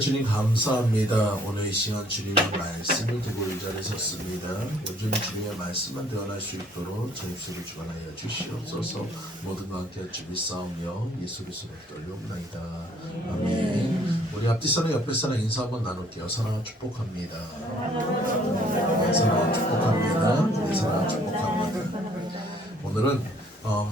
주님 감사합니다. 오늘 이 시간 주님의 말씀을 들고 이 자리에 섰습니다. 온전히 주님의 말씀만 대언할 수 있도록 저 입술을 주관하여 주시옵소서. 모든 것 함께 주비 싸우며 예수 그리스도로 떨려옵나이다. 아멘. 우리 앞뒤 사람 옆에 사람 인사 한번 나눌게요. 사랑을 축복합니다. 사랑을 축복합니다. 네, 사랑을 축복합니다. 오늘은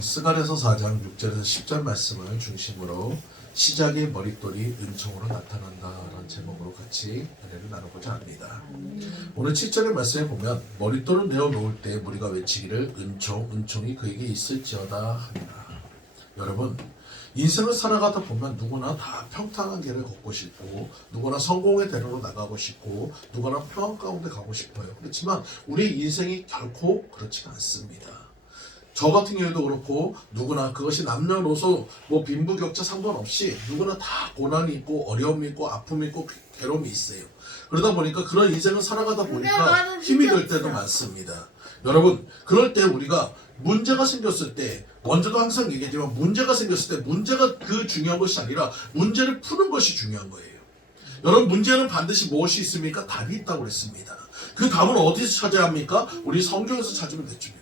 스가랴서 4장 6절에서 10절 말씀을 중심으로 시작의 머릿돌이 은총으로 나타난다라는 제목으로 같이 은혜를 나누고자 합니다. 오늘 7절의 말씀에 보면 머릿돌을 내어놓을 때 우리가 외치기를 은총이 그에게 있을지어다 합니다. 여러분, 인생을 살아가다 보면 누구나 다 평탄한 길을 걷고 싶고 누구나 성공의 대로로 나가고 싶고 누구나 평안 가운데 가고 싶어요. 그렇지만 우리 인생이 결코 그렇지가 않습니다. 저 같은 경우에도 그렇고 누구나 그것이 남녀노소 빈부격차 상관없이 누구나 다 고난이 있고 어려움이 있고 아픔이 있고 괴로움이 있어요. 그러다 보니까 그런 인생을 살아가다 보니까 힘이 들 때도 많습니다. 여러분, 그럴 때 우리가 문제가 생겼을 때 먼저도 항상 얘기하지만 문제가 생겼을 때 문제가 그 중요한 것이 아니라 문제를 푸는 것이 중요한 거예요. 여러분, 문제는 반드시 무엇이 있습니까? 답이 있다고 그랬습니다. 그 답은 어디서 찾아야 합니까? 우리 성경에서 찾으면 되죠.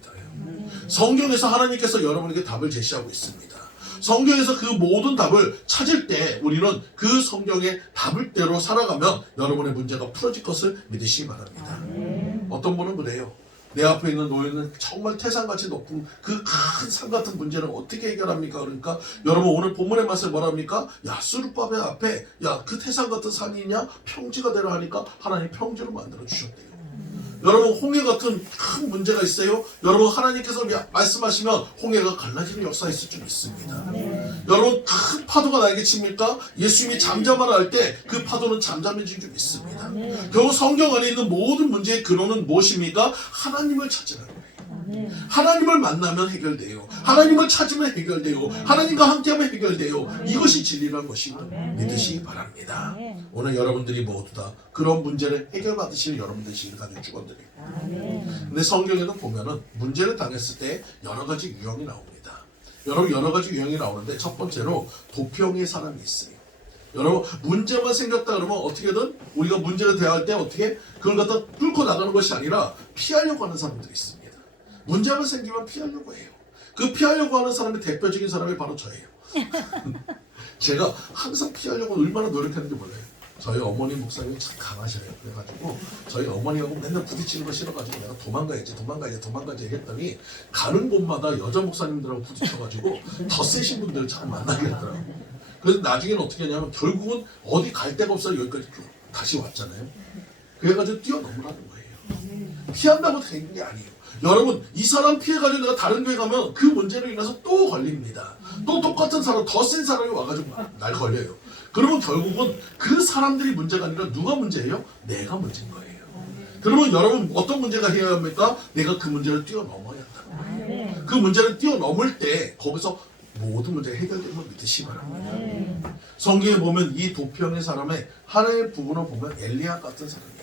성경에서 하나님께서 여러분에게 답을 제시하고 있습니다. 성경에서 그 모든 답을 찾을 때 우리는 그 성경의 답을대로 살아가면 여러분의 문제가 풀어질 것을 믿으시기 바랍니다. 어떤 분은 그래요. 내 앞에 있는 놓여있는 정말 태산같이 높은 그 큰 산 같은 문제를 어떻게 해결합니까? 그러니까 여러분, 오늘 본문의 말씀에 뭐라 합니까? 야, 수르바벨 앞에 그 태산 같은 산이냐? 평지가 되라 하니까 하나님 평지로 만들어 주셨대요. 여러분, 홍해 같은 큰 문제가 있어요. 여러분, 하나님께서 말씀하시면 홍해가 갈라지는 역사가 있을 줄 믿습니다. 여러분, 큰 파도가 나에게 칩니까? 예수님이 잠잠하라 할 때 그 파도는 잠잠해진 줄 믿습니다. 결국 성경 안에 있는 모든 문제의 근원은 무엇입니까? 하나님을 찾으라는 거예요. 하나님을 만나면 해결돼요. 하나님을 찾으면 해결돼요. 하나님과 함께하면 해결돼요. 이것이 진리라는 것이 믿으시기 바랍니다. 오늘 여러분들이 모두 다 그런 문제를 해결받으시는 여러분들 되시기를 간절히 축원드려요. 근데 성경에는 보면은 문제를 당했을 때 여러 가지 유형이 나옵니다. 여러분, 여러 가지 유형이 나오는데 첫 번째로 도피형의 사람이 있어요. 여러분, 문제만 생겼다 그러면 어떻게든 우리가 문제를 대할 때 어떻게 그걸 갖다 뚫고 나가는 것이 아니라 피하려고 하는 사람들이 있습니다. 문제만 생기면 피하려고 해요. 그 피하려고 하는 사람의 대표적인 사람이 바로 저예요. 제가 항상 피하려고 얼마나 노력했는지 몰라요. 저희 어머니 목사님이 참 강하셔요. 그래가지고 저희 어머니하고 맨날 부딪히는 거 싫어가지고 내가 도망가야지 했더니 가는 곳마다 여자 목사님들하고 부딪혀가지고 더 세신 분들을 잘 만나게 하더라고요. 그래서 나중에는 어떻게 하냐면 결국은 어디 갈 데가 없어서 여기까지 다시 왔잖아요. 그래가지고 뛰어넘으라는 거예요. 피한다고 되는 게 아니에요. 여러분, 이 사람 피해가지고 내가 다른 교회 가면 그 문제로 인해서 또 걸립니다. 또 똑같은 사람, 더 센 사람이 와가지고 날 걸려요. 그러면 결국은 그 사람들이 문제가 아니라 누가 문제예요? 내가 문제인 거예요. 그러면 여러분, 어떤 문제가 해야 합니까? 내가 그 문제를 뛰어넘어야 한다. 그 문제를 뛰어넘을 때 거기서 모든 문제가 해결되는 걸 믿으시기 바랍니다. 성경에 보면 이 도피형의 사람의 하나의 부분을 보면 엘리야 같은 사람이에요.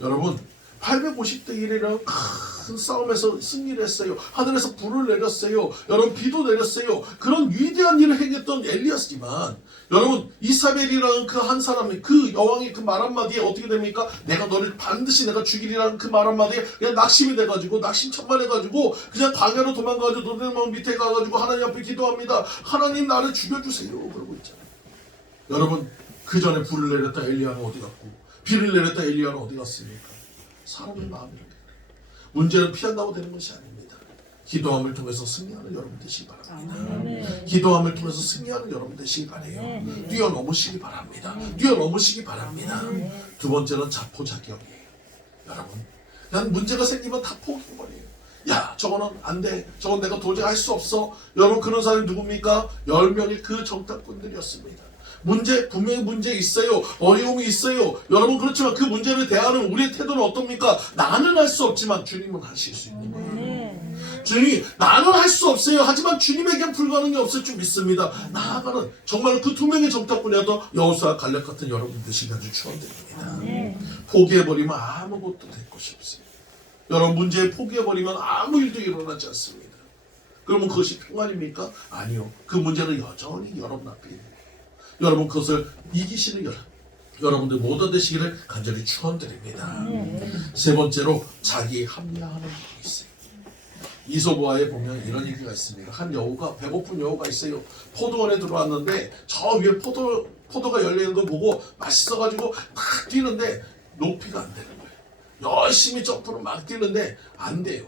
여러분, 850대 1이라는 큰 싸움에서 승리를 했어요. 하늘에서 불을 내렸어요. 여러분, 비도 내렸어요. 그런 위대한 일을 행했던 엘리야스지만 여러분, 이사벨이라는 그 한 사람이 그 여왕의 그 말 한마디에 어떻게 됩니까? 내가 너를 반드시 내가 죽이리라는 그 말 한마디에 그냥 낙심이 돼가지고 낙심천만해가지고 그냥 광야로 도망가가지고 노들만 밑에 가가지고 하나님 앞에 기도합니다. 하나님, 나를 죽여주세요. 그러고 있잖아요. 여러분, 그 전에 불을 내렸다 엘리야는 어디 갔고 비를 내렸다 엘리야는 어디 갔습니까? 사람의 마음이 그래요. 문제를 피한다고 되는 것이 아닙니다. 기도함을 통해서 승리하는 여러분 되시기 바랍니다. 기도함을 통해서 승리하는 여러분 되시기 바래요. 뛰어넘으시기 바랍니다. 뛰어넘으시기 바랍니다. 두 번째는 자포자기형이에요. 여러분, 그냥 문제가 생기면 다 포기해버려요. 야, 저거는 안 돼. 저건 내가 도저히 할 수 없어. 여러분, 그런 사람이 누굽니까? 10명의 그 정탐꾼들이었습니다. 분명히 문제 있어요. 어려움이 있어요. 여러분, 그렇지만 그 문제를 대하는 우리의 태도는 어떻습니까? 나는 할 수 없지만 주님은 하실 수 있는 거예요. 주님이 나는 할 수 없어요. 하지만 주님에겐 불가능이 없을 줄 믿습니다. 나아가는 정말 그 두 명의 정탐꾼이었던 여호수아 갈렙 같은 여러분 되시기 아주 축원드립니다. 포기해버리면 아무것도 될 것이 없어요. 여러분, 문제에 포기해버리면 아무 일도 일어나지 않습니다. 그러면 그것이 평안입니까? 아니요. 그 문제는 여전히 여러분 앞에 있는 거예요. 여러분, 그것을 이기시는 여러분, 여러분들 못 얻으시기를 간절히 축원드립니다. 세 번째로 자기 합리화하는 부분이 있어요. 이솝우화에 보면 이런 얘기가 있습니다. 한 여우가, 배고픈 여우가 있어요. 포도원에 들어왔는데 저 위에 포도가 열리는 거 보고 맛있어가지고 막 뛰는데 높이가 안 되는 거예요. 열심히 점프를 막 뛰는데 안 돼요.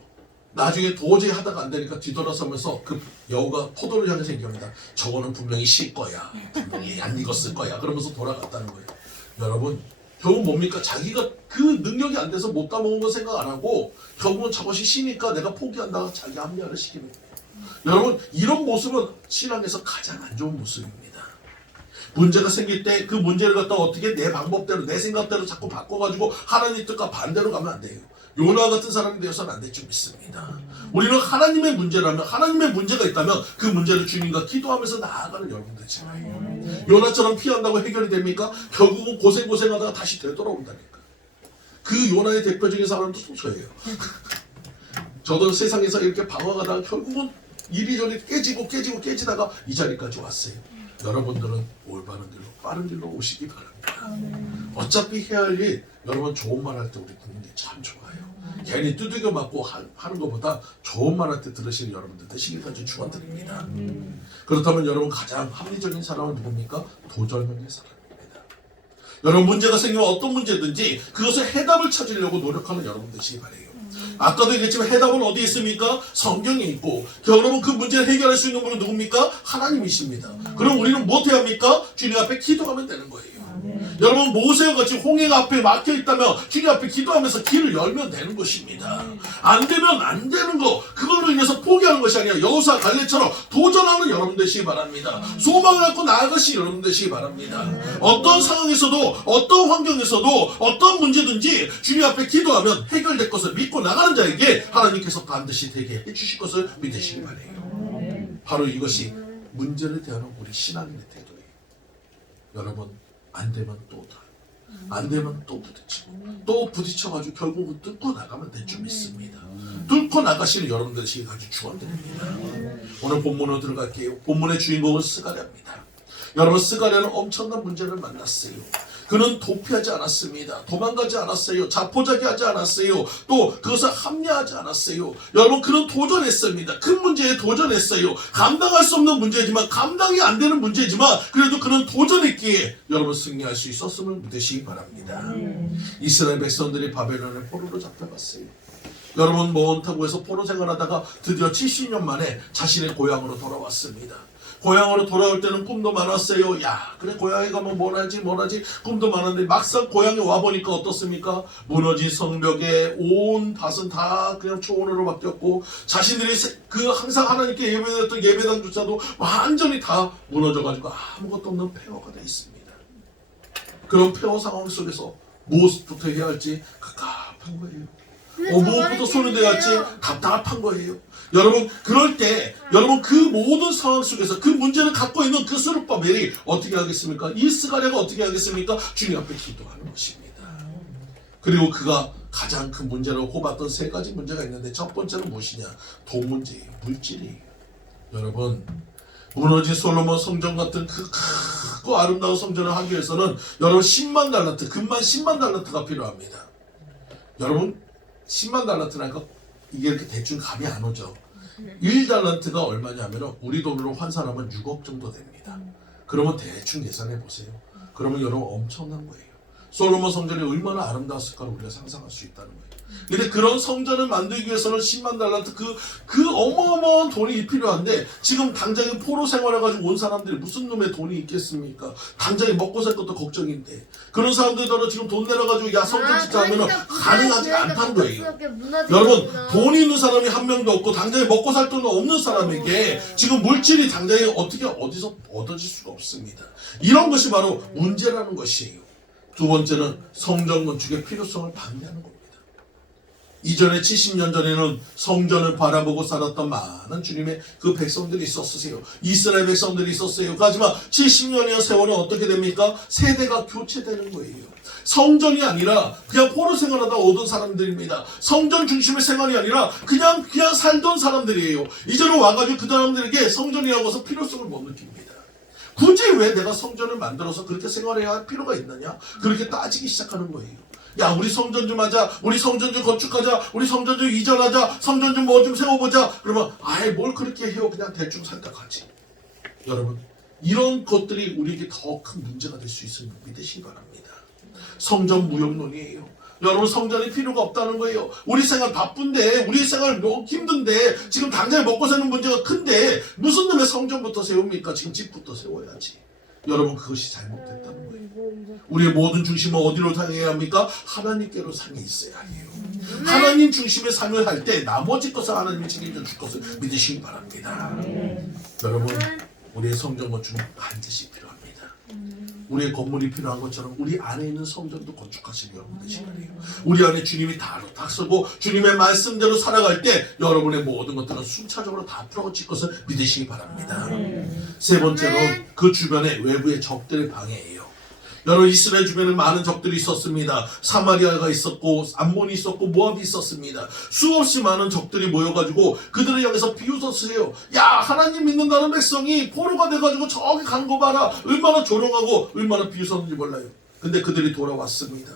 나중에 도저히 하다가 안 되니까 뒤돌아서면서 그 여우가 포도를 향해서 얘기합니다. 저거는 분명히 실 거야. 분명히 안 익었을 거야. 그러면서 돌아갔다는 거예요. 여러분, 결국 뭡니까? 자기가 그 능력이 안 돼서 못 따먹은 거 생각 안 하고 결국은 저것이 시니까 내가 포기한다고 자기 합리화를 시키는 거예요. 여러분, 이런 모습은 신앙에서 가장 안 좋은 모습입니다. 문제가 생길 때 그 문제를 갖다 어떻게 내 방법대로 내 생각대로 자꾸 바꿔가지고 하나님 뜻과 반대로 가면 안 돼요. 요나 같은 사람이 되어서는 안 될 줄 믿습니다. 우리는 하나님의 문제라면, 하나님의 문제가 있다면 그 문제를 주님과 기도하면서 나아가는 여러분들이잖아요. 요나처럼 피한다고 해결이 됩니까? 결국은 고생하다가 다시 되돌아온다니까. 그 요나의 대표적인 사람도 저예요. 저도 세상에서 이렇게 방황하다가 결국은 이리저리 깨지다가 이 자리까지 왔어요. 여러분들은 올바른 길로, 빠른 길로 오시기 바랍니다. 어차피 해야 할 일, 여러분 좋은 말 할 때 우리 듣는 게 참 좋아요. 괜히 두들겨 맞고 하는 것보다 좋은 말 할 때 들으시는 여러분들 되시기까지 축원드립니다. 그렇다면 여러분 가장 합리적인 사람은 누굽니까? 도절명의 사람입니다. 여러분 문제가 생기면 어떤 문제든지 그것을 해답을 찾으려고 노력하는 여러분 되시기 바라요. 아까도 얘기했지만 해답은 어디에 있습니까? 성경에 있고, 여러분 그 문제를 해결할 수 있는 분은 누굽니까? 하나님이십니다. 그럼 우리는 무엇해야 합니까? 주님 앞에 기도하면 되는 거예요. 여러분 모세와 같이 홍해가 앞에 막혀 있다면 주님 앞에 기도하면서 길을 열면 되는 것입니다. 안 되면 안 되는 거, 그걸로 인해서 포기하는 것이 아니라 여호수아 갈렙처럼 도전하는 여러분 되시기 바랍니다. 소망을 갖고 나아가시는 여러분 되시기 바랍니다. 어떤 상황에서도, 어떤 환경에서도, 어떤 문제든지 주님 앞에 기도하면 해결될 것을 믿고 나가는 자에게 하나님께서 반드시 되게 해주실 것을 믿으시기 바라요. 바로 이것이 문제를 대하는 우리 신앙인의 태도예요. 여러분, 안 되면 또 안 되면 또 부딪히고, 또 부딪혀가지고 결국은 뚫고 나가면 될 줄 믿습니다. 뚫고 나가시는 여러분들이 아주 축원드립니다. 오늘 본문으로 들어갈게요. 본문의 주인공은 스가랴입니다. 여러분, 스가랴는 엄청난 문제를 만났어요. 그는 도피하지 않았습니다. 도망가지 않았어요. 자포자기하지 않았어요. 또 그것을 합리화하지 않았어요. 여러분, 그는 도전했습니다. 큰 문제에 도전했어요. 감당할 수 없는 문제지만, 감당이 안 되는 문제지만 그래도 그는 도전했기에 여러분 승리할 수 있었음을 믿으시기 바랍니다. 이스라엘 백성들이 바벨론의 포로로 잡혀갔어요. 여러분, 먼 타국에서 포로 생활하다가 드디어 70년 만에 자신의 고향으로 돌아왔습니다. 고향으로 돌아올 때는 꿈도 많았어요. 야, 그래 고향에 가면 뭘 하지 꿈도 많았는데 막상 고향에 와보니까 어떻습니까? 무너진 성벽에 온 밭은 다 그냥 초원으로 바뀌었고, 자신들이 그 항상 하나님께 예배드렸던 예배당조차도 완전히 다 무너져가지고 아무것도 없는 폐허가 되어 있습니다. 그런 폐허 상황 속에서 무엇부터 해야 할지 갑갑한 거예요. 무엇부터 손을 대야 할지 답답한 거예요. 여러분, 그럴 때 여러분 그 모든 상황 속에서 그 문제를 갖고 있는 그 스룹바벨이 어떻게 하겠습니까? 이 스가랴가 어떻게 하겠습니까? 주님 앞에 기도하는 것입니다. 그리고 그가 가장 큰 문제를 호봤던 세 가지 문제가 있는데, 첫 번째는 무엇이냐? 돈 문제예요. 물질이에요. 여러분, 무너진 솔로몬 성전 같은 그 크고 아름다운 성전을 하기 위해서는 여러분 10만 달란트, 금만 10만 달란트가 필요합니다. 여러분, 10만 달란트라니까 이게 이렇게 대충 감이 안 오죠. 1달란트가 얼마냐면 우리 돈으로 환산하면 6억 정도 됩니다. 그러면 대충 계산해 보세요. 그러면 여러분 엄청난 거예요. 솔로몬 성전이 얼마나 아름다웠을까를 우리가 상상할 수 있다는 거예요. 근데 그런 성전을 만들기 위해서는 10만 달란트, 그 어마어마한 돈이 필요한데, 지금 당장에 포로 생활해가지고 온 사람들이 무슨 놈의 돈이 있겠습니까? 당장에 먹고 살 것도 걱정인데, 그런 사람들도 지금 돈 내려가지고 야 성전 짓자 하면은 가능하지 않다는 거예요. 여러분, 돈이 있는 사람이 한 명도 없고 당장에 먹고 살 돈도 없는 사람에게 지금 물질이 당장에 어디서 얻어질 수가 없습니다. 이런 것이 바로 문제라는 것이에요. 두 번째는 성전 건축의 필요성을 방해하는 겁니다. 이전에 70년 전에는 성전을 바라보고 살았던 많은 주님의 그 백성들이 있었으세요. 이스라엘 백성들이 있었어요. 하지만 70년의 세월은 어떻게 됩니까? 세대가 교체되는 거예요. 성전이 아니라 그냥 포로 생활하다 오던 사람들입니다. 성전 중심의 생활이 아니라 그냥 살던 사람들이에요. 이제는 와가지고 그 사람들에게 성전이라고 해서 필요성을 못 느낍니다. 굳이 왜 내가 성전을 만들어서 그렇게 생활해야 할 필요가 있느냐? 그렇게 따지기 시작하는 거예요. 야, 우리 성전 좀 하자, 우리 성전 좀 건축하자, 우리 성전 좀 이전하자, 성전 좀 뭐 좀 세워보자. 그러면 아예 뭘 그렇게 해요? 그냥 대충 생각하지. 여러분, 이런 것들이 우리에게 더 큰 문제가 될 수 있음을 믿으시기 바랍니다. 성전 무용론이에요. 여러분, 성전이 필요가 없다는 거예요. 우리 생활 바쁜데, 우리 생활 너무 힘든데, 지금 당장 먹고 사는 문제가 큰데 무슨 놈의 성전부터 세웁니까? 지금 집부터 세워야지. 여러분, 그것이 잘못됐다는 거예요. 우리의 모든 중심은 어디로 향해야 합니까? 하나님께로 향해 있어야 해요. 하나님 중심의 삶을 할 때 나머지 것을 하나님이 책임져 줄 것을 믿으시기 바랍니다. 여러분, 우리의 성전 건축은 반드시 필요합니다. 우리의 건물이 필요한 것처럼 우리 안에 있는 성전도 건축하시기 여러분 되시기 바랍니다. 우리 안에 주님이 다 닥서고 주님의 말씀대로 살아갈 때 여러분의 모든 것들은 순차적으로 다 풀어질 것을 믿으시기 바랍니다. 세 번째로 그 주변에 외부의 적들의 방해예요. 여러분, 이스라엘 주변에 많은 적들이 있었습니다. 사마리아가 있었고 암몬이 있었고 모압이 있었습니다. 수없이 많은 적들이 모여가지고 그들을 향해서 비웃었어요. 야, 하나님 믿는다는 백성이 포로가 돼가지고 저기 간 거 봐라. 얼마나 조롱하고 얼마나 비웃었는지 몰라요. 근데 그들이 돌아왔습니다.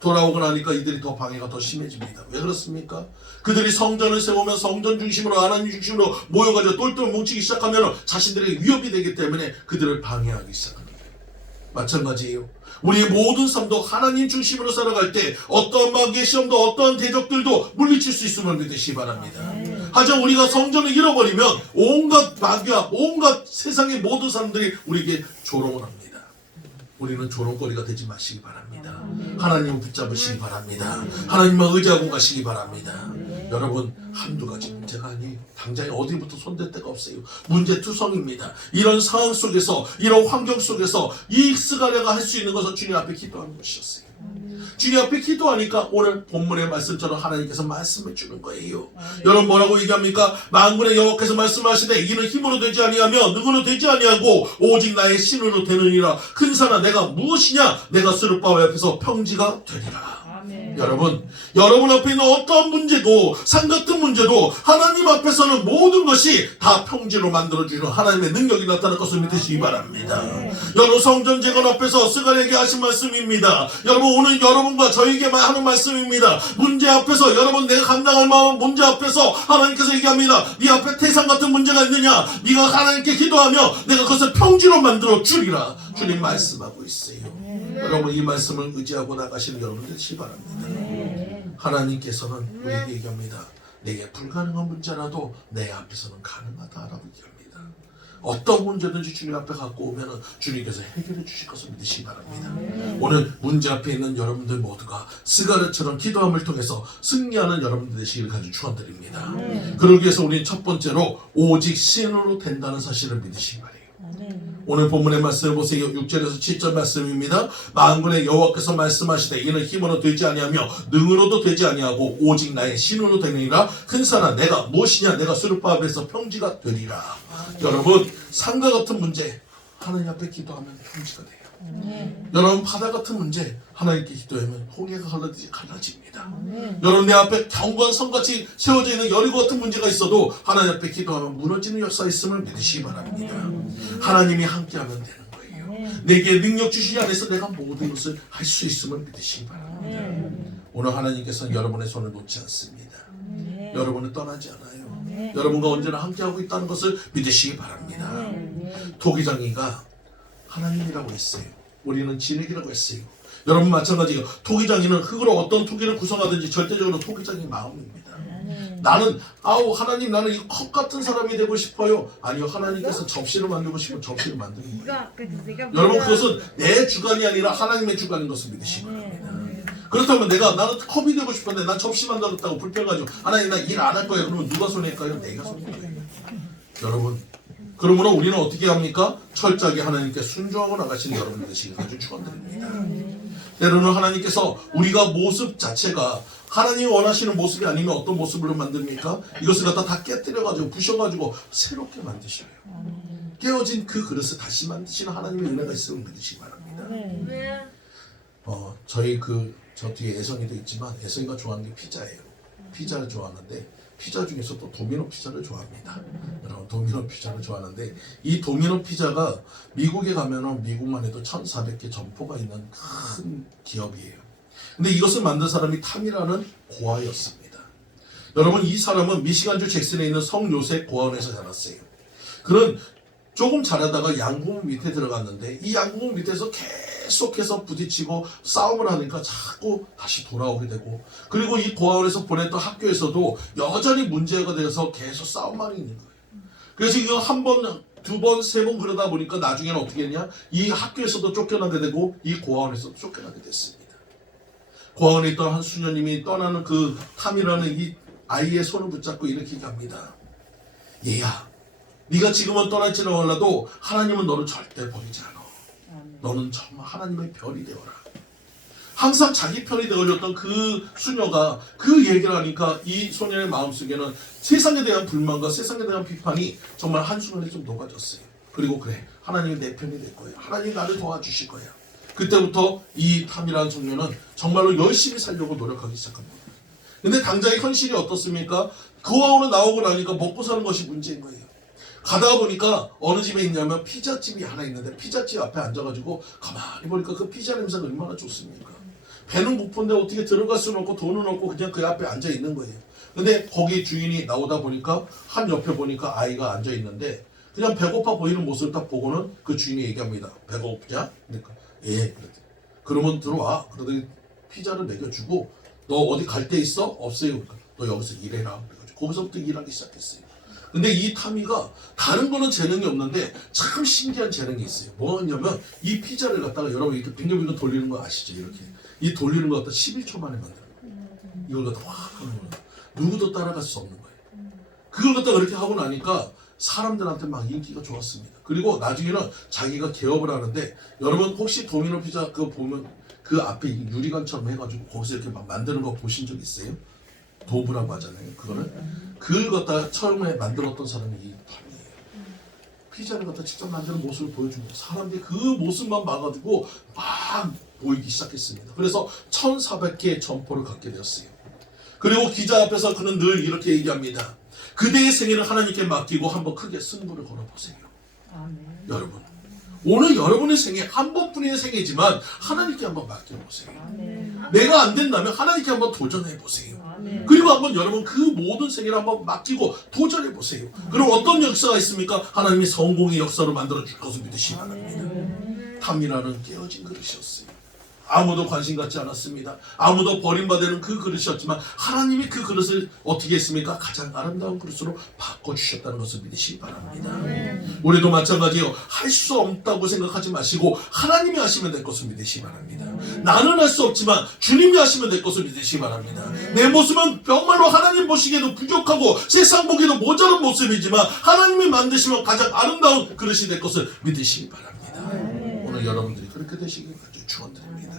돌아오고 나니까 이들이 더 방해가 더 심해집니다. 왜 그렇습니까? 그들이 성전을 세우면 성전 중심으로 하나님 중심으로 모여가지고 똘똘 뭉치기 시작하면 자신들에게 위협이 되기 때문에 그들을 방해하기 시작합니다. 마찬가지예요. 우리의 모든 삶도 하나님 중심으로 살아갈 때 어떠한 마귀의 시험도 어떠한 대적들도 물리칠 수 있음을 믿으시기 바랍니다. 하지만 우리가 성전을 잃어버리면 온갖 마귀와 온갖 세상의 모든 사람들이 우리에게 조롱을 합니다. 우리는 조롱거리가 되지 마시기 바랍니다. 하나님을 붙잡으시기 바랍니다. 하나님만 의지하고 가시기 바랍니다. 여러분, 한두 가지 문제가 아니에요. 당장에 어디부터 손댈 데가 없어요. 문제투성입니다. 이런 상황 속에서, 이런 환경 속에서 이 스가랴가 할 수 있는 것은 주님 앞에 기도하는 것이었어요. 주님 앞에 기도하니까 오늘 본문의 말씀처럼 하나님께서 말씀해 주는 거예요. 여러분, 뭐라고 얘기합니까? 만군의 여호와께서 말씀하시되 이는 힘으로 되지 아니하며 능으로 되지 아니하고 오직 나의 신으로 되느니라. 큰 산아, 내가 무엇이냐? 내가 스룹바벨 앞에서 평지가 되리라. 여러분 앞에 있는 어떠한 문제도, 산 같은 문제도 하나님 앞에서는 모든 것이 다 평지로 만들어주는 하나님의 능력이 나타날 것을 믿으시기 바랍니다. 여러분, 성전 재건 앞에서 스가랴에게 하신 말씀입니다. 여러분, 오늘 여러분과 저에게 하는 말씀입니다. 문제 앞에서, 여러분, 내가 감당할 만한 문제 앞에서 하나님께서 얘기합니다. 네 앞에 태산 같은 문제가 있느냐? 네가 하나님께 기도하며 내가 그것을 평지로 만들어 주리라. 주님 말씀하고 있어요. 여러분, 이 말씀을 의지하고 나가시는 여러분 되시기 바랍니다. 하나님께서는 우리에게 얘기합니다. 내게 불가능한 문제라도 내 앞에서는 가능하다라고 얘기합니다. 어떤 문제든지 주님 앞에 갖고 오면 주님께서 해결해 주실 것을 믿으시기 바랍니다. 오늘 문제 앞에 있는 여러분들 모두가 스가랴처럼 기도함을 통해서 승리하는 여러분들 되시기를 간절히 축원드립니다. 그러기 위해서 우리는 첫 번째로 오직 신으로 된다는 사실을 믿으시기 바랍니다. 오늘 본문의 말씀을 보세요. 6절에서 7절 말씀입니다. 만군의 여호와께서 말씀하시되 이는 힘으로 되지 아니하며 능으로도 되지 아니하고 오직 나의 신으로 되느니라. 큰 산아, 내가 무엇이냐? 내가 스룹바벨에서 평지가 되리라. 여러분, 산과 같은 문제 하나님 앞에 기도하면 평지가 돼요. 여러분, 바다 같은 문제 하나님께 기도하면 홍해가 갈라지지 갈라집니다. 여러분, 내 앞에 견고한 성같이 세워져 있는 여리고 같은 문제가 있어도 하나님 앞에 기도하면 무너지는 역사 있음을 믿으시기 바랍니다. 하나님이 함께하면 되는 거예요. 내게 능력 주시지 안에서 내가 모든 것을 할 수 있음을 믿으시기 바랍니다. 오늘 하나님께서는 여러분의 손을 놓지 않습니다. 여러분을 떠나지 않아요. 여러분과 언제나 함께하고 있다는 것을 믿으시기 바랍니다. 토기장이가 하나님이라고 했어요. 우리는 진흙이라고 했어요. 여러분, 마찬가지예요. 토기장이는 흙으로 어떤 토기를 구성하든지 절대적으로 토기장이 마음입니다. 나는 하나님, 나는 이 컵 같은 사람이 되고 싶어요. 아니요, 하나님께서 접시를 만들고 싶으면 접시를 만드는 거예요. 여러분, 그것은 내 주관이 아니라 하나님의 주관인 것을 믿으시기 바랍니다. 그렇다면 나는 컵이 되고 싶은데 난 접시 만들었다고 불평하죠. 하나님, 나 일 안 할 거예요. 그러면 누가 손해일까요? 내가 손해일 거예요. 여러분, 그러므로 우리는 어떻게 합니까? 철저하게 하나님께 순종하고 나가시는 여러분들 되시길 아주 축원드립니다. 때로는 하나님께서 우리가 모습 자체가 하나님이 원하시는 모습이 아니면 어떤 모습으로 만듭니까? 이것을 갖다 다 깨뜨려가지고 부셔가지고 새롭게 만드셔요. 깨어진 그 그릇을 다시 만드시는 하나님의 은혜가 있음을 믿으시기 바랍니다. 저 뒤에 애성이도 있지만 애성이가 좋아하는 게 피자예요. 피자를 좋아하는데 피자 중에서 또 도미노 피자를 좋아합니다. 여러분 도미노 피자를 좋아하는데 이 도미노 피자가 미국에 가면은 미국만 해도 1,400개 점포가 있는 큰 기업이에요. 근데 이것을 만든 사람이 탐이라는 고아였습니다. 여러분 이 사람은 미시간주 잭슨에 있는 성 요셉 고아원에서 자랐어요. 그는 조금 자라다가 양궁 밑에 들어갔는데 이 양궁 밑에서 계속해서 부딪히고 싸움을 하니까 자꾸 다시 돌아오게 되고, 그리고 이 고아원에서 보냈던 학교에서도 여전히 문제가 돼서 계속 싸움만 있는 거예요. 그래서 이거 한 번, 두 번, 세 번 그러다 보니까 나중에는 어떻게 했냐? 이 학교에서도 쫓겨나게 되고 이 고아원에서도 쫓겨나게 됐습니다. 고아원에 있던 한 수녀님이 떠나는 그 탐이라는 이 아이의 손을 붙잡고 이렇게 얘기합니다. 얘야, 네가 지금은 떠날지는 몰라도 하나님은 너를 절대 버리지 않아. 너는 정말 하나님의 별이 되어라. 항상 자기 편이 되어줬던 그 수녀가 그 얘기를 하니까 이 소년의 마음속에는 세상에 대한 불만과 세상에 대한 비판이 정말 한순간에 좀 녹아졌어요. 그리고 그래, 하나님이 내 편이 될 거야. 하나님이 나를 도와주실 거야. 그때부터 이 탐이라는 청년은 정말로 열심히 살려고 노력하기 시작합니다. 근데 당장의 현실이 어떻습니까? 고아원을 나오고 나니까 먹고 사는 것이 문제인 거예요. 가다가 보니까 어느 집에 있냐면 피자집이 하나 있는데 피자집 앞에 앉아가지고 가만히 보니까 그 피자 냄새가 얼마나 좋습니까? 배는 고픈데 어떻게 들어갈 수는 없고 돈은 없고 그냥 그 앞에 앉아 있는 거예요. 근데 거기 주인이 나오다 보니까 한 옆에 보니까 아이가 앉아 있는데 그냥 배고파 보이는 모습을 딱 보고는 그 주인이 얘기합니다. 배가 고프냐? 그러니까 예. 그랬더니 그러면 들어와. 그러더니 피자를 먹여주고 너 어디 갈 데 있어? 없어요. 그러니까 너 여기서 일해라. 그래가지고 거기서부터 일하기 시작했어요. 근데 이 타미가 다른 거는 재능이 없는데 참 신기한 재능이 있어요. 뭐냐면 이 피자를 갖다가 여러분 이렇게 빙글빙글 돌리는 거 아시죠? 이렇게 이 돌리는 거 갖다 11초 만에 만드는 거예요. 이걸 갖다 확 하는 거예요. 누구도 따라갈 수 없는 거예요. 그걸 갖다가 그렇게 하고 나니까 사람들한테 막 인기가 좋았습니다. 그리고 나중에는 자기가 개업을 하는데, 여러분 혹시 도미노 피자 그거 보면 그 앞에 유리관처럼 해가지고 거기서 이렇게 막 만드는 거 보신 적 있어요? 도브라고 하잖아요. 그걸 갖다 처음에 만들었던 사람이 이 탐이에요. 피자를 갖다 직접 만드는 모습을 보여줍니다. 사람들이 그 모습만 봐가지고 막 보이기 시작했습니다. 그래서 1,400개의 점포를 갖게 되었어요. 그리고 기자 앞에서 그는 늘 이렇게 얘기합니다. 그대의 생애를 하나님께 맡기고 한번 크게 승부를 걸어보세요. 여러분, 오늘 여러분의 생애 한 번뿐인 생애지만 하나님께 한번 맡겨보세요. 내가 안 된다면 하나님께 한번 도전해보세요. 그리고 한번 여러분 그 모든 생애를 한번 맡기고 도전해보세요. 그럼 어떤 역사가 있습니까? 하나님이 성공의 역사로 만들어줄 것을 믿으시기 바랍니다. 탐이라는 깨어진 그릇이었어요. 아무도 관심 갖지 않았습니다. 아무도 버림받는 그 그릇이었지만 하나님이 그 그릇을 어떻게 했습니까? 가장 아름다운 그릇으로 바꿔주셨다는 것을 믿으시기 바랍니다. 우리도 마찬가지예요. 할 수 없다고 생각하지 마시고 하나님이 하시면 될 것을 믿으시기 바랍니다. 나는 할 수 없지만 주님이 하시면 될 것을 믿으시기 바랍니다. 내 모습은 정말로 하나님 보시기에도 부족하고 세상 보기에도 모자란 모습이지만 하나님이 만드시면 가장 아름다운 그릇이 될 것을 믿으시기 바랍니다. 오늘 여러분들이 그렇게 되시길 축원드립니다.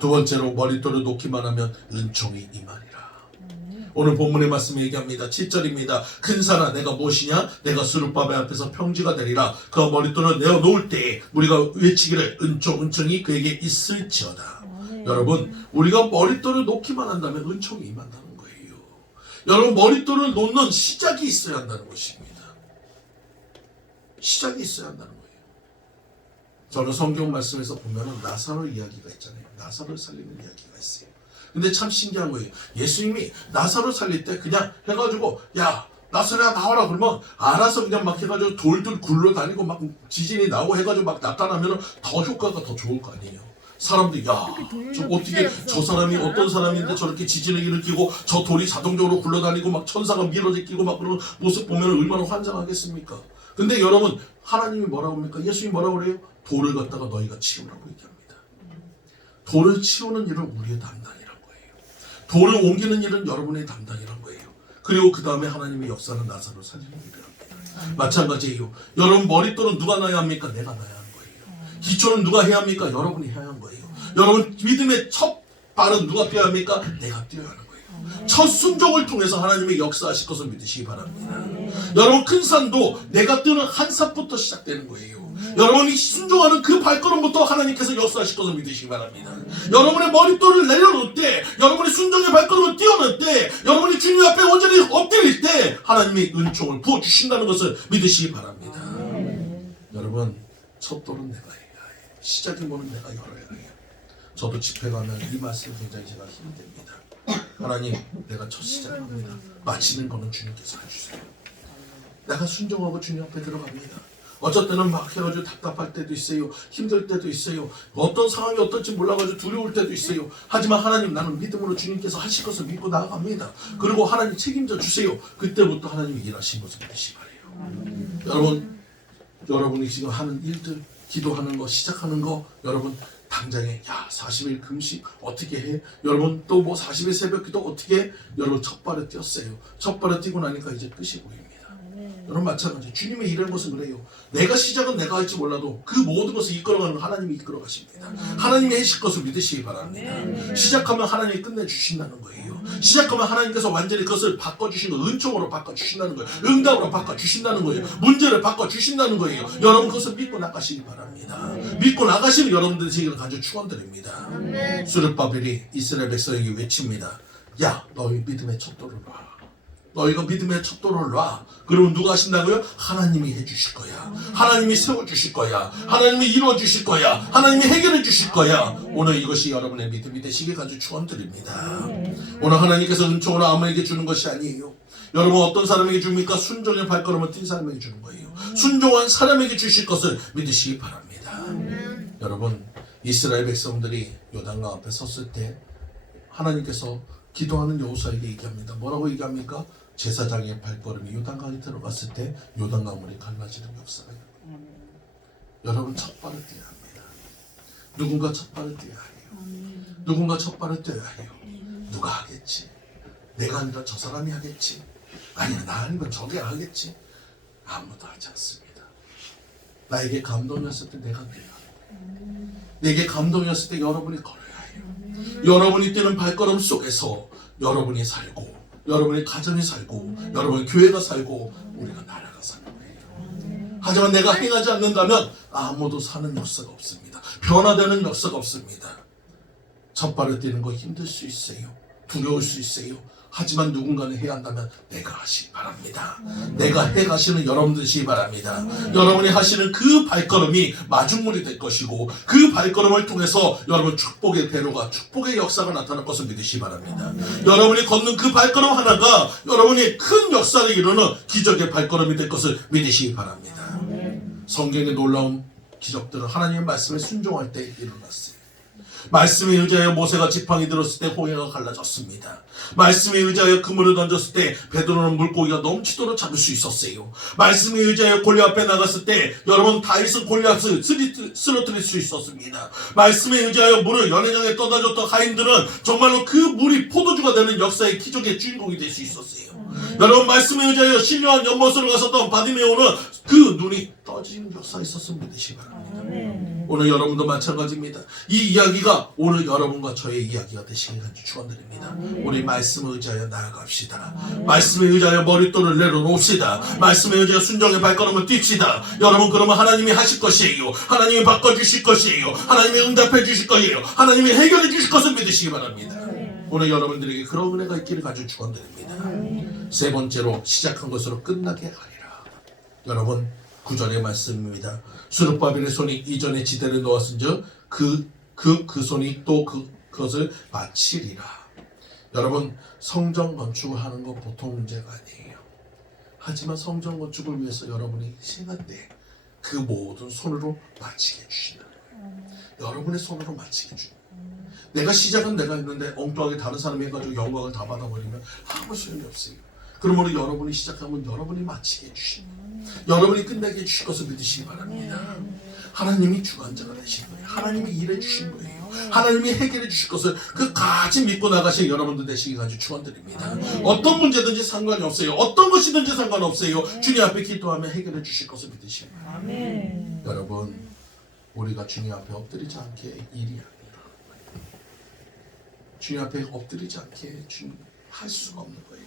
두 번째로 머릿돌을 놓기만 하면 은총이 임하리라. 오늘 본문의 말씀에 얘기합니다. 7절입니다. 큰 산아 내가 무엇이냐? 내가 수르바벨 앞에서 평지가 되리라. 그 머릿돌을 내어놓을 때에 우리가 외치기를 은총이 그에게 있을지어다. 여러분, 우리가 머릿돌을 놓기만 한다면 은총이 임한다는 거예요. 여러분, 머릿돌을 놓는 시작이 있어야 한다는 것입니다. 시작이 있어야 한다는 거예요. 저는 성경 말씀에서 보면은 나사로 이야기가 있잖아요. 나사로를 살리는 이야기가 있어요. 근데 참 신기한 거예요. 예수님이 나사로 살릴 때 그냥 해가지고 야 나사로야 나와라 그러면 알아서 그냥 막 해가지고 돌돌 굴러다니고 막 지진이 나고 해가지고 막 나타나면 더 효과가 더 좋을 거 아니에요. 사람들이 야 저 어떻게 저 사람이 어떤 사람인데 저렇게 지진을 일으키고 저 돌이 자동적으로 굴러다니고 막 천사가 밀어제끼고 막 그런 모습 보면 얼마나 환장하겠습니까? 근데 여러분 하나님이 뭐라고 합니까? 예수님이 뭐라고 그래요? 돌을 갖다가 너희가 치우라고 얘기합니다. 돌을 치우는 일은 우리의 담당이란 거예요. 돌을 옮기는 일은 여러분의 담당이란 거예요. 그리고 그 다음에 하나님의 역사는 나사로를 살리는 일을 합니다. 마찬가지예요. 여러분 머릿돌은 누가 놔야 합니까? 내가 놔야 하는 거예요. 기초는 누가 해야 합니까? 여러분이 해야 하는 거예요. 여러분 믿음의 첫 발은 누가 뛰어야 합니까? 내가 뛰어야 하는 거예요. 첫 순종을 통해서 하나님의 역사하실 것을 믿으시기 바랍니다. 여러분 큰 산도 내가 뜨는 한 삽부터 시작되는 거예요. 여러분이 순종하는 그 발걸음부터 하나님께서 역사하실 것을 믿으시기 바랍니다. 여러분의 머릿돌을 내려놓을 때, 여러분이 순종의 발걸음을 띄워놓을 때, 여러분이 주님 앞에 온전히 엎드릴 때 하나님이 은총을 부어주신다는 것을 믿으시기 바랍니다. 여러분, 첫 돌은 내가 해야 해요. 시작의 문은 내가 열어야 해요. 저도 집회 가면 이 말씀 굉장히 제가 힘듭니다. 하나님, 내가 첫 시작합니다. 마치는 거는 주님께서 해주세요. 내가 순종하고 주님 앞에 들어갑니다. 어쩔 때는 막 해가지고 답답할 때도 있어요. 힘들 때도 있어요. 어떤 상황이 어떨지 몰라가지고 두려울 때도 있어요. 하지만 하나님, 나는 믿음으로 주님께서 하실 것을 믿고 나아갑니다. 그리고 하나님 책임져 주세요. 그때부터 하나님이 일하신 것을 믿으시기 바라요. 여러분이 지금 하는 일들, 기도하는 거, 시작하는 거, 여러분 당장에 40일 금식 어떻게 해? 여러분 또 뭐 40일 새벽 기도 어떻게 해? 여러분 첫 발을 띄었어요. 첫 발을 띄고 나니까 이제 끝이 보입니다. 여러분 마찬가지. 주님의 일하는 것은 그래요. 내가 시작은 내가 할지 몰라도 그 모든 것을 이끌어가는 건 하나님이 이끌어 가십니다. 하나님이 하실 것을 믿으시기 바랍니다. 시작하면 하나님이 끝내주신다는 거예요. 시작하면 하나님께서 완전히 그것을 바꿔주시는 거예요. 은총으로 바꿔주신다는 거예요. 응답으로 바꿔주신다는 거예요. 문제를 바꿔주신다는 거예요. 여러분 그것을 믿고 나가시기 바랍니다. 믿고 나가시는 여러분들의 세계를 간절히 축원드립니다. 수르바벨이 이스라엘 백성에게 외칩니다. 야, 너희 믿음의 척도를 놔. 너희가 믿음의 척도를 놔. 그러면 누가 하신다고요? 하나님이 해주실 거야. 하나님이 세워주실 거야. 하나님이 이루어주실 거야. 하나님이 해결해 주실 거야. 오늘 이것이 여러분의 믿음이 되시길 간절히 축원드립니다. 오늘 하나님께서 은총으로 아무에게 주는 것이 아니에요. 여러분 어떤 사람에게 줍니까? 순종의 발걸음을 뛴 사람에게 주는 거예요. 순종한 사람에게 주실 것을 믿으시기 바랍니다. 여러분 이스라엘 백성들이 요단강 앞에 섰을 때 하나님께서 기도하는 여호수아에게 얘기합니다. 뭐라고 얘기합니까? 제사장의 발걸음이 요단강에 들어갔을 때 요단강물이 갈라지는 역사가 있어요. 여러분 첫 발을 떼야 합니다. 누군가 첫 발을 떼야 해요. 누군가 첫 발을 떼야 해요. 누가 하겠지? 내가 아니라 저 사람이 하겠지? 아니야 나 아니면 저게 하겠지? 아무도 하지 않습니다. 나에게 감동이었을 때 내가 떼야 해요. 내게 감동이었을 때 여러분이 걸어야 해요. 여러분이 뛰는 발걸음 속에서 여러분이 살고 여러분의 가정이 살고 여러분의 교회가 살고 우리가 나라가 사는 거예요. 하지만 내가 행하지 않는다면 아무도 사는 역사가 없습니다. 변화되는 역사가 없습니다. 첫 발을 떼는 거 힘들 수 있어요. 두려울 수 있어요. 하지만 누군가는 해야 한다면 내가 하시기 바랍니다. 내가 해가시는 여러분들 되시기 바랍니다. 여러분이 하시는 그 발걸음이 마중물이 될 것이고 그 발걸음을 통해서 여러분 축복의 대로가 축복의 역사가 나타날 것을 믿으시기 바랍니다. 여러분이 걷는 그 발걸음 하나가 여러분이 큰 역사를 이루는 기적의 발걸음이 될 것을 믿으시기 바랍니다. 성경의 놀라운 기적들은 하나님의 말씀에 순종할 때 일어났어요. 말씀에 의지하여 모세가 지팡이 들었을 때 홍해가 갈라졌습니다. 말씀에 의지하여 그물을 던졌을 때 베드로는 물고기가 넘치도록 잡을 수 있었어요. 말씀에 의지하여 골리앗 앞에 나갔을 때 여러분 다윗은 골리앗을 쓰러뜨릴 수 있었습니다. 말씀에 의지하여 물을 연회장에 떠다줬던 가인들은 정말로 그 물이 포도주가 되는 역사의 기적의 주인공이 될 수 있었어요. 여러분 말씀에 의지하여 신령한 연못으로 갔었던 바디메오는 그 눈이 떠지는 역사가 있었음을 믿으시기 바랍니다. 오늘 여러분도 마찬가지입니다. 이 이야기가 오늘 여러분과 저의 이야기가 되시길 간절히 축원드립니다. 우리 말씀을 의지하여 나아갑시다. 말씀에 의지하여 머릿돌을 내려놓읍시다. 말씀에 의지하여 순종의 발걸음을 뜁시다. 여러분 그러면 하나님이 하실 것이에요. 하나님이 바꿔주실 것이에요. 하나님이 응답해 주실 거예요. 하나님이 해결해 주실 것을 믿으시기 바랍니다. 오늘 여러분들에게 그런 은혜가 있기를 간절히 축원드립니다. 세 번째로 시작한 것으로 끝나게 하리라. 여러분 9절의 말씀입니다. 수르바벨의 손이 이전에 지대를 놓았은즉 그 손이 또 그것을 마치리라. 여러분 성전 건축을 하는 건 보통 문제가 아니에요. 하지만 성전 건축을 위해서 여러분이 희생할 때 그 모든 손으로 마치게 해주신다는 거예요. 여러분의 손으로 마치게 해주는 거예요. 내가 시작은 내가 했는데 엉뚱하게 다른 사람이 해가지고 영광을 다 받아버리면 아무 소용이 없어요. 그러므로 여러분이 시작하면 여러분이 마치게 해주시는 거예요. 여러분이 끝내게 해주실 것을 믿으시기 바랍니다. 하나님이 주관자가 되신 거예요. 하나님이 일해 주신 거예요. 하나님이 해결해 주실 것을 끝까지 믿고 나가신 여러분들 되시기 간절히 축원드립니다. 어떤 문제든지 상관이 없어요. 어떤 것이든지 상관없어요. 주님 앞에 기도하며 해결해 주실 것을 믿으시기 바랍니다. 여러분 우리가 주님 앞에 엎드리지 않게 일이 아니라 주님 앞에 엎드리지 않게 주님 할 수가 없는 거예요.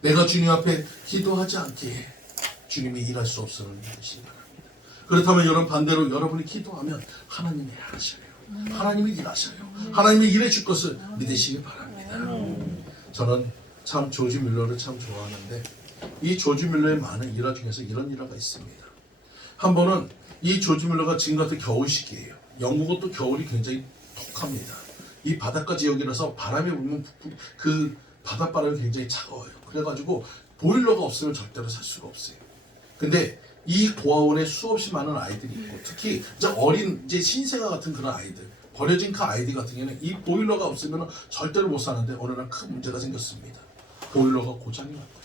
내가 주님 앞에 기도하지 않게 주님이 일할 수 없음을 믿으시기 바랍니다. 그렇다면 여러분 반대로 여러분이 기도하면 하나님이 하셔요. 하나님이 일하셔요. 하나님이 일해 줄 것을 믿으시기 바랍니다. 저는 참 조지 뮬러를 참 좋아하는데 이 조지 뮬러의 많은 일화 중에서 이런 일화가 있습니다. 한 번은 이 조지 뮬러가 지금 같은 겨울 시기예요. 영국은 또 겨울이 굉장히 독합니다. 이 바닷가 지역이라서 바람이 불면 그 바닷바람이 굉장히 차가워요. 그래가지고 보일러가 없으면 절대로 살 수가 없어요. 근데 이 고아원에 수없이 많은 아이들이 있고 특히 이제 어린 이제 신생아 같은 그런 아이들 버려진 그 아이들 같은 경우는 이 보일러가 없으면 절대로 못 사는데 어느 날 큰 문제가 생겼습니다. 보일러가 고장이 났고요.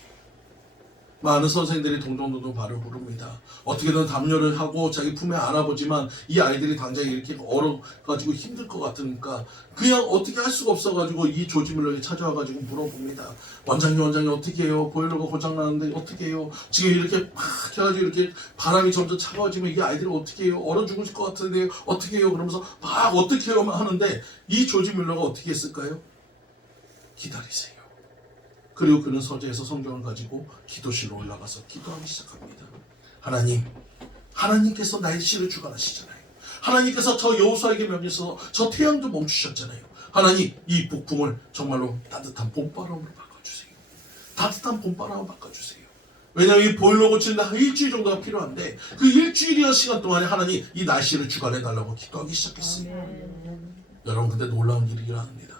많은 선생님들이 동동동동 발을 부릅니다. 어떻게든 담요를 하고 자기 품에 안아보지만 이 아이들이 당장 이렇게 얼어가지고 힘들 것 같으니까 그냥 어떻게 할 수가 없어가지고 이 조지 뮬러에 찾아와가지고 물어봅니다. 원장님 어떻게 해요? 보일러가 고장나는데 어떻게 해요? 지금 이렇게 막 해가지고 이렇게 바람이 점점 차가워지면 이 아이들이 어떻게 해요? 얼어 죽을 것 같은데 어떻게 해요? 그러면서 막 어떻게 해요? 하는데 이 조지 뮬러가 어떻게 했을까요? 기다리세요. 그리고 그는 서재에서 성경을 가지고 기도실로 올라가서 기도하기 시작합니다. 하나님께서 날씨를 주관하시잖아요. 하나님께서 저 여호수아에게 명령해서 저 태양도 멈추셨잖아요. 하나님, 이 북풍을 정말로 따뜻한 봄바람으로 바꿔주세요. 따뜻한 봄바람으로 바꿔주세요. 왜냐하면 이 보일러 고치는데 한 일주일 정도가 필요한데 그 일주일이라는 시간 동안에 하나님 이 날씨를 주관해달라고 기도하기 시작했어요. 여러분 근데 놀라운 일이 일어납니다.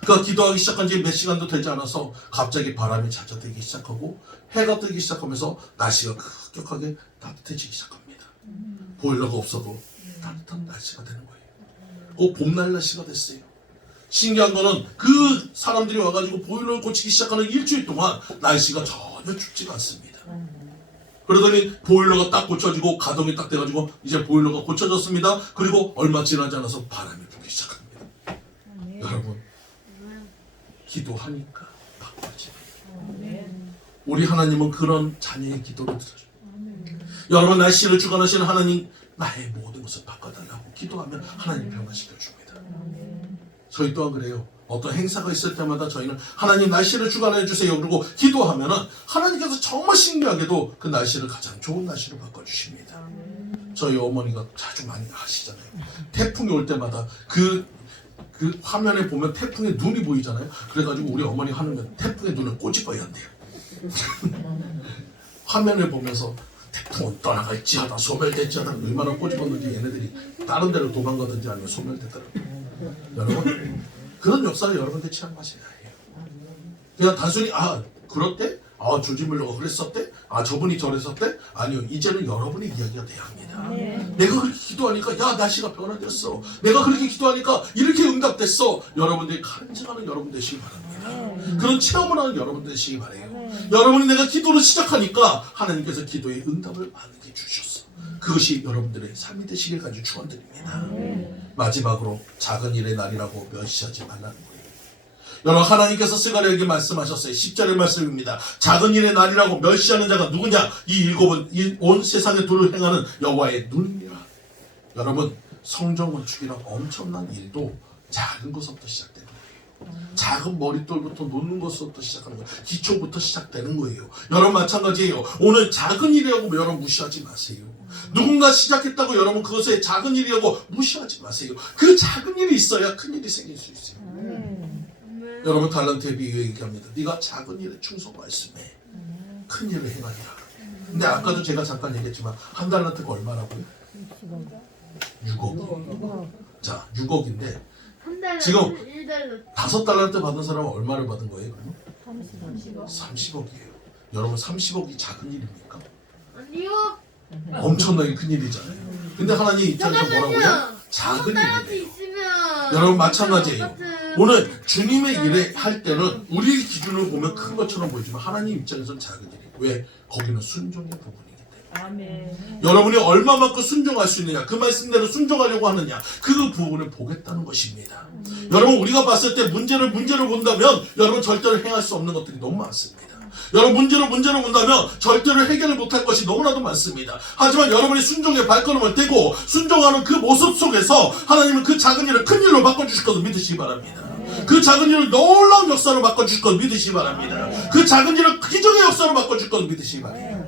그가 기도하기 시작한 지 몇 시간도 되지 않아서 갑자기 바람이 잦아들기 시작하고 해가 뜨기 시작하면서 날씨가 급격하게 따뜻해지기 시작합니다. 보일러가 없어도 따뜻한 날씨가 되는 거예요. 봄날 날씨가 됐어요. 신기한 거는 그 사람들이 와가지고 보일러를 고치기 시작하는 일주일 동안 날씨가 전혀 춥지가 않습니다. 그러더니 보일러가 딱 고쳐지고 가동이 딱 돼가지고 이제 보일러가 고쳐졌습니다. 그리고 얼마 지나지 않아서 바람이 불기 시작합니다. 여러분 기도하니까 바꿔집니다. 우리 하나님은 그런 자녀의 기도를 들어줘요. 여러분 날씨를 주관하시는 하나님 나의 모든 것을 바꿔달라고 기도하면 하나님 변화시켜줍니다. 저희 또한 그래요. 어떤 행사가 있을 때마다 저희는 하나님 날씨를 주관해 주세요. 그리고 기도하면은 하나님께서 정말 신기하게도 그 날씨를 가장 좋은 날씨로 바꿔주십니다. 저희 어머니가 자주 많이 하시잖아요. 태풍이 올 때마다 그 화면에 보면 태풍의 눈이 보이잖아요. 그래가지고 우리 어머니 하는 건 태풍의 눈을 꼬집어야 한대요. 화면을 보면서 태풍은 떠나갈지 하다 소멸될지 하다 얼마나 꼬집었는지 얘네들이 다른 데로 도망가든지 아니면 소멸되더라고요. 여러분 그런 역사를 여러분들 체험하셔야 해요. 그냥 단순히 그렇대? 조지 뮬러가 그랬었대? 저분이 저랬었대? 아니요. 이제는 여러분의 이야기가 돼야 합니다. 내가 그렇게 기도하니까 날씨가 변화됐어. 내가 그렇게 기도하니까 이렇게 응답됐어. 여러분들이 간증하는 여러분 되시기 바랍니다. 그런 체험을 하는 여러분 되시기 바라요. 여러분이 내가 기도를 시작하니까 하나님께서 기도의 응답을 많이 주셨어. 그것이 여러분들의 삶이 되시길 간절히 축원드립니다. 마지막으로 작은 일의 날이라고 멸시하지 말라는 거예요. 여러분 하나님께서 스가랴에게 말씀하셨어요. 10절의 말씀입니다. 작은 일의 날이라고 멸시하는 자가 누구냐? 이 일곱은 온 세상의 도를 행하는 여호와의 눈이니라. 여러분 성전 건축이란 엄청난 일도 작은 것부터 시작되는 거예요. 작은 머릿돌부터 놓는 것부터 시작하는 거예요. 기초부터 시작되는 거예요. 여러분 마찬가지예요. 오늘 작은 일이라고 여러분 무시하지 마세요. 누군가 시작했다고 여러분 그것에 작은 일이라고 무시하지 마세요. 그 작은 일이 있어야 큰 일이 생길 수 있어요. 여러분 달란트에 비유해 얘기합니다. 네가 작은 일에 충성하였으면 큰 일을 행하리라. 근데 아까도 제가 잠깐 얘기했지만 한 달란트가 얼마라고요? 6억. 자 6억인데 지금 5달란트 받은 사람은 얼마를 받은 거예요? 그러면? 30억이에요. 여러분 30억이 작은 일입니까? 아니요. 엄청나게 큰 일이잖아요. 근데 하나님 입장에서 뭐라고요? 작은 일이에요. 있으면 여러분 마찬가지예요. 오늘 주님의 일을 할 때는 우리 기준으로 보면 큰 것처럼 보이지만 하나님 입장에서는 작은 일이에요. 왜? 거기는 순종의 부분이기 때문에. 아멘. 여러분이 얼마만큼 순종할 수 있느냐, 그 말씀대로 순종하려고 하느냐, 그 부분을 보겠다는 것입니다. 여러분 우리가 봤을 때 문제를 본다면 여러분 절대로 행할 수 없는 것들이 너무 많습니다. 여러분 문제를 본다면 절대로 해결을 못할 것이 너무나도 많습니다. 하지만 여러분이 순종의 발걸음을 떼고 순종하는 그 모습 속에서 하나님은 그 작은 일을 큰 일로 바꿔주실 것을 믿으시기 바랍니다. 그 작은 일을 놀라운 역사로 바꿔주실 것을 믿으시기 바랍니다. 그 작은 일을 기적의 역사로 바꿔줄 것을 믿으시기 바랍니다.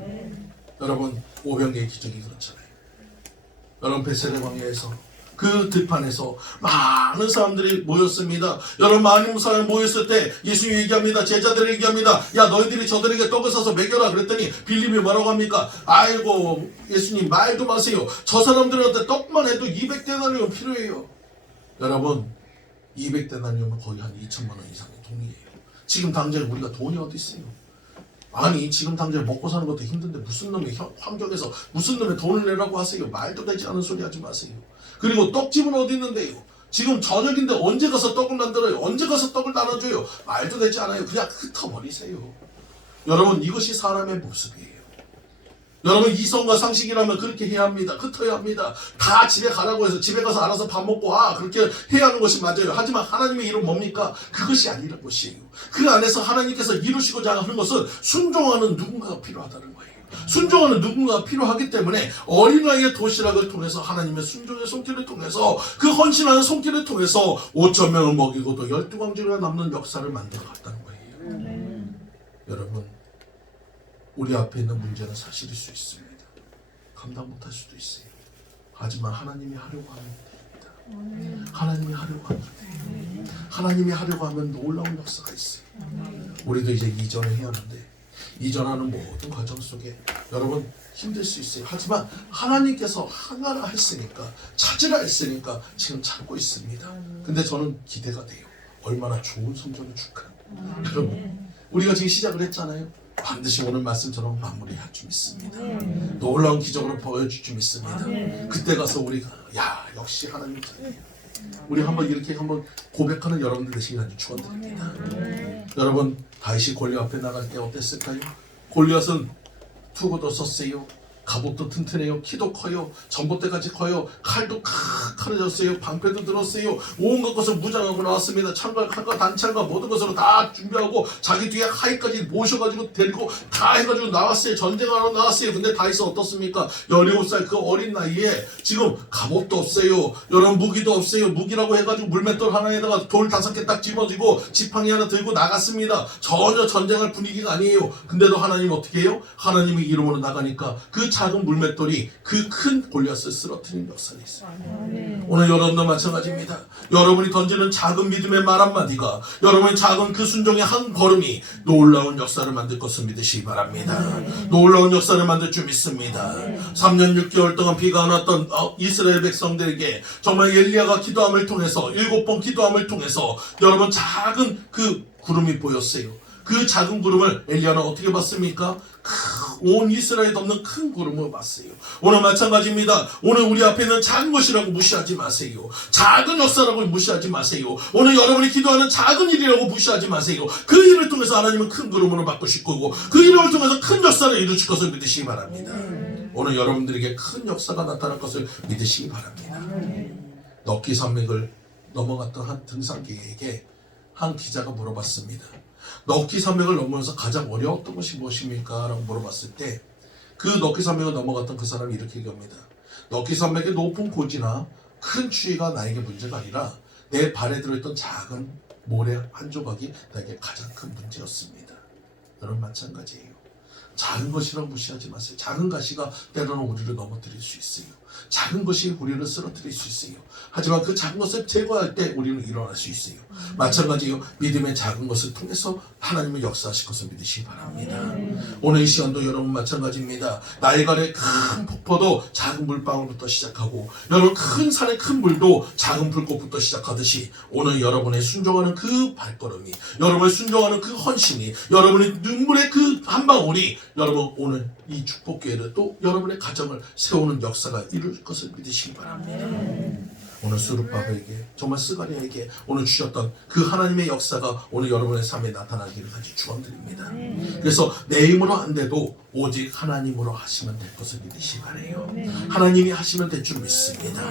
여러분 오병이의 기적이 그렇잖아요. 여러분 베세다 광야에서 그 들판에서 많은 사람들이 모였습니다. 여러분 많은 사람이 모였을 때 예수님이 얘기합니다. 제자들이 얘기합니다. 야 너희들이 저들에게 떡을 사서 먹여라. 그랬더니 빌립이 뭐라고 합니까? 아이고 예수님 말도 마세요. 저 사람들한테 떡만 해도 200데나리온 필요해요. 여러분 200데나리온은 거의 한 2천만 원 이상의 돈이에요. 지금 당장 우리가 돈이 어디 있어요? 아니 지금 당장 먹고 사는 것도 힘든데 무슨 놈의 환경에서 무슨 놈의 돈을 내라고 하세요. 말도 되지 않은 소리 하지 마세요. 그리고 떡집은 어디 있는데요? 지금 저녁인데 언제 가서 떡을 만들어요? 언제 가서 떡을 나눠줘요? 말도 되지 않아요. 그냥 흩어버리세요. 여러분 이것이 사람의 모습이에요. 여러분 이성과 상식이라면 그렇게 해야 합니다. 흩어야 합니다. 다 집에 가라고 해서 집에 가서 알아서 밥 먹고 와 그렇게 해야 하는 것이 맞아요. 하지만 하나님의 이름 뭡니까? 그것이 아니란 것이에요. 그 안에서 하나님께서 이루시고자 하는 것은 순종하는 누군가가 필요하다는 거예요. 순종하는 누군가가 필요하기 때문에 어린아이의 도시락을 통해서 하나님의 순종의 손길을 통해서 그 헌신하는 손길을 통해서 5천 명을 먹이고 또 12광주가 남는 역사를 만들어 갔다는 거예요. 여러분 우리 앞에 있는 문제는 사실일 수 있습니다. 감당 못할 수도 있어요. 하지만 하나님이 하려고 하면 됩니다. 하나님이 하려고 하면 돼요. 하나님이 하려고 하면 놀라운 역사가 있어요. 우리도 이제 이전을 해야 하는데 이전하는 모든 과정 속에 여러분 힘들 수 있어요. 하지만 하나님께서 하나라 했으니까 찾으라 했으니까 지금 찾고 있습니다. 근데 저는 기대가 돼요. 얼마나 좋은 성전을 줄까. 여러분 우리가 지금 시작을 했잖아요. 반드시 오늘 말씀처럼 마무리할 줄 믿습니다. 놀라운 기적으로 보여줄 줄 믿습니다. 그때 가서 우리가 야 역시 하나님 잘해요. 우리 한번 이렇게 한번 고백하는 여러분들 되시길 아주 축원드립니다. 여러분 다윗이 골리앗 앞에 나갈 때 어땠을까요? 골리앗은 투구도 썼어요. 갑옷도 튼튼해요. 키도 커요. 전봇대까지 커요. 칼도 칼해졌어요. 방패도 들었어요. 온갖 것을 무장하고 나왔습니다. 창과 칼과 단창과 모든 것으로 다 준비하고 자기 뒤에 하이까지 모셔가지고 데리고 다 해가지고 나왔어요. 전쟁하러 나왔어요. 근데 다윗은 어떻습니까? 17살 그 어린 나이에 지금 갑옷도 없어요. 여러분 무기도 없어요. 무기라고 해가지고 물맷돌 하나에다가 돌 5개 딱 집어지고 지팡이 하나 들고 나갔습니다. 전혀 전쟁할 분위기가 아니에요. 근데도 하나님 어떻게 해요? 하나님의 이름으로 나가니까 그 작은 물맷돌이 그 큰 골리앗을 쓰러뜨린 역사가 있어요. 오늘 여러분도 마찬가지입니다. 여러분이 던지는 작은 믿음의 말 한마디가 여러분의 작은 그 순종의 한 걸음이 놀라운 역사를 만들 것을 믿으시기 바랍니다. 놀라운 역사를 만들 줄 믿습니다. 3년 6개월 동안 비가 안 왔던 이스라엘 백성들에게 정말 엘리야가 기도함을 통해서 7번 기도함을 통해서 여러분 작은 그 구름이 보였어요. 그 작은 구름을 엘리야는 어떻게 봤습니까? 온 이스라엘에 덮는 큰 구름을 봤어요. 오늘 마찬가지입니다. 오늘 우리 앞에 있는 작은 것이라고 무시하지 마세요. 작은 역사라고 무시하지 마세요. 오늘 여러분이 기도하는 작은 일이라고 무시하지 마세요. 그 일을 통해서 하나님은 큰 구름으로 바꾸실 거고 그 일을 통해서 큰 역사를 이루실 것을 믿으시기 바랍니다. 오늘 여러분들에게 큰 역사가 나타날 것을 믿으시기 바랍니다. 넉기 산맥을 넘어갔던 한 등산객에게 한 기자가 물어봤습니다. 넉기 산맥을 넘으면서 가장 어려웠던 것이 무엇입니까? 라고 물어봤을 때 그 넉기 산맥을 넘어갔던 그 사람이 이렇게 얘기합니다. 넉기 산맥의 높은 고지나 큰 추위가 나에게 문제가 아니라 내 발에 들어있던 작은 모래 한 조각이 나에게 가장 큰 문제였습니다. 여러분 마찬가지예요. 작은 것이라고 무시하지 마세요. 작은 가시가 때로는 우리를 넘어뜨릴 수 있어요. 작은 것이 우리를 쓰러뜨릴 수 있어요. 하지만 그 작은 것을 제거할 때 우리는 일어날 수 있어요. 마찬가지요. 믿음의 작은 것을 통해서 하나님의 역사하실 것을 믿으시기 바랍니다. 오늘 이 시간도 여러분 마찬가지입니다. 나일갈의 큰 폭포도 작은 물방울부터 시작하고 여러분 큰 산의 큰 물도 작은 불꽃부터 시작하듯이 오늘 여러분의 순종하는 그 발걸음이 여러분의 순종하는 그 헌신이 여러분의 눈물의 그 한 방울이 여러분 오늘 이 축복교회를 또 여러분의 가정을 세우는 역사가 이룰 것을 믿으시기 바랍니다. 오늘 수르바벨에게 정말 스가랴에게 오늘 주셨던 그 하나님의 역사가 오늘 여러분의 삶에 나타나기를 간절히 축원드립니다. 그래서 내 힘으로 안 돼도 오직 하나님으로 하시면 될 것을 믿으시기 바라요. 하나님이 하시면 될 줄 믿습니다.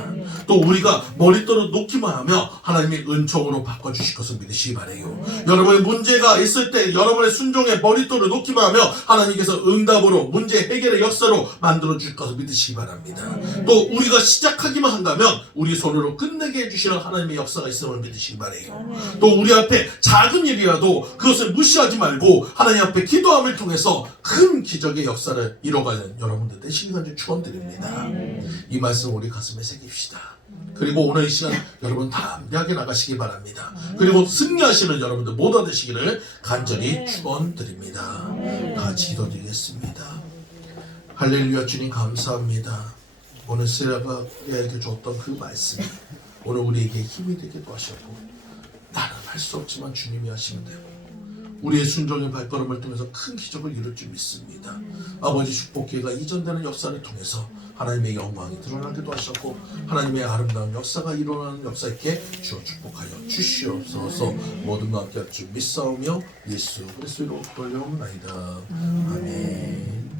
또 우리가 머릿돌을 놓기만 하며 하나님이 은총으로 바꿔주실 것을 믿으시기 바라요. 여러분의 문제가 있을 때 여러분의 순종에 머릿돌을 놓기만 하며 하나님께서 응답으로 문제 해결의 역사로 만들어줄 것을 믿으시기 바랍니다. 또 우리가 시작하기만 한다면 우리 손으로 끝내게 해주시는 하나님의 역사가 있음을 믿으시기 바라요. 또 우리 앞에 작은 일이라도 그것을 무시하지 말고 하나님 앞에 기도함을 통해서 큰 기적이 기적의 역사를 이뤄가는 여러분들 되시기 간절히 축원드립니다. 이 말씀 우리 가슴에 새깁시다. 그리고 오늘 이 시간 여러분 담대하게 나가시기 바랍니다. 그리고 승리하시는 여러분들 모두 되시기를 간절히 축원드립니다. 같이 기도드리겠습니다. 할렐루야. 주님 감사합니다. 오늘 세라가에게 줬던 그 말씀이 오늘 우리에게 힘이 되기도 하셨고, 나는 할 수 없지만 주님이 하시면 되고 우리의 순종의 발걸음을 통해서 큰 기적을 이룰 줄 믿습니다. 아버지 축복기회가 이전되는 역사를 통해서 하나님의 영광이 드러나기도 하셨고 하나님의 아름다운 역사가 일어나는 역사 있게 주어 축복하여 주시옵소서. 모든 것 함께 할 줄 믿사오며 예수 그리스도로 돌려옵나이다. 아멘.